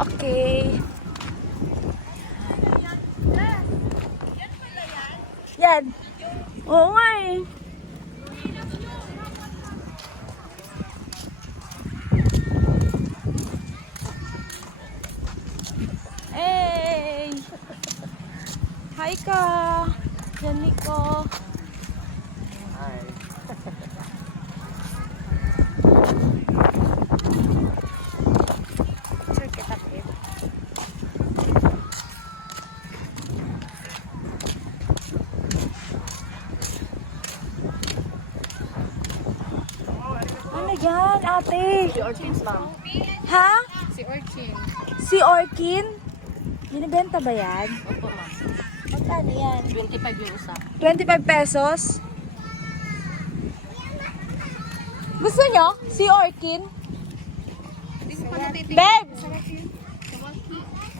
Okay. Yan. Oo nga eh. Hey! Hi ka! Yan Nico. Hi. Sure kita babe. Ano yan ate? Si Orchins, ma'am. Ha? Si Orchin. Si Orkin? Binibenta ba yan? Opo, ma'am. Magkano yan? 25 yung isa. 25 pesos? Gusto nyo? Si Orkin? Hindi ko pa natitigil. Babe!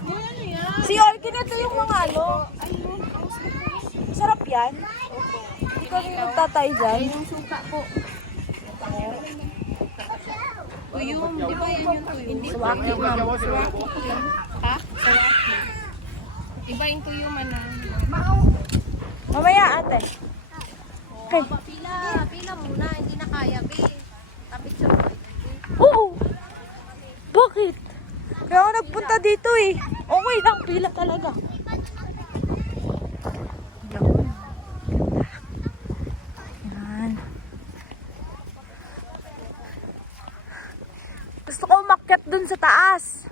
Uy, ano yan? Si Orkin, ito yung mga ano. Ayun, Sarap yan. Hindi kami magtatay dyan. ayun yung suka po. Tuyum, di ba yan yung tuyum? Hindi. Suwaki, ma'am. Ha? Sawaki. Iba yung tuyuman na. Mamaya ate. Okay. Pila muna, hindi na kaya, be. Tapit sa boy. Oo. Bakit? Kaya ako nagpunta dito eh. Okay lang, pila talaga. Yan. Gusto ko umakyat dun sa taas.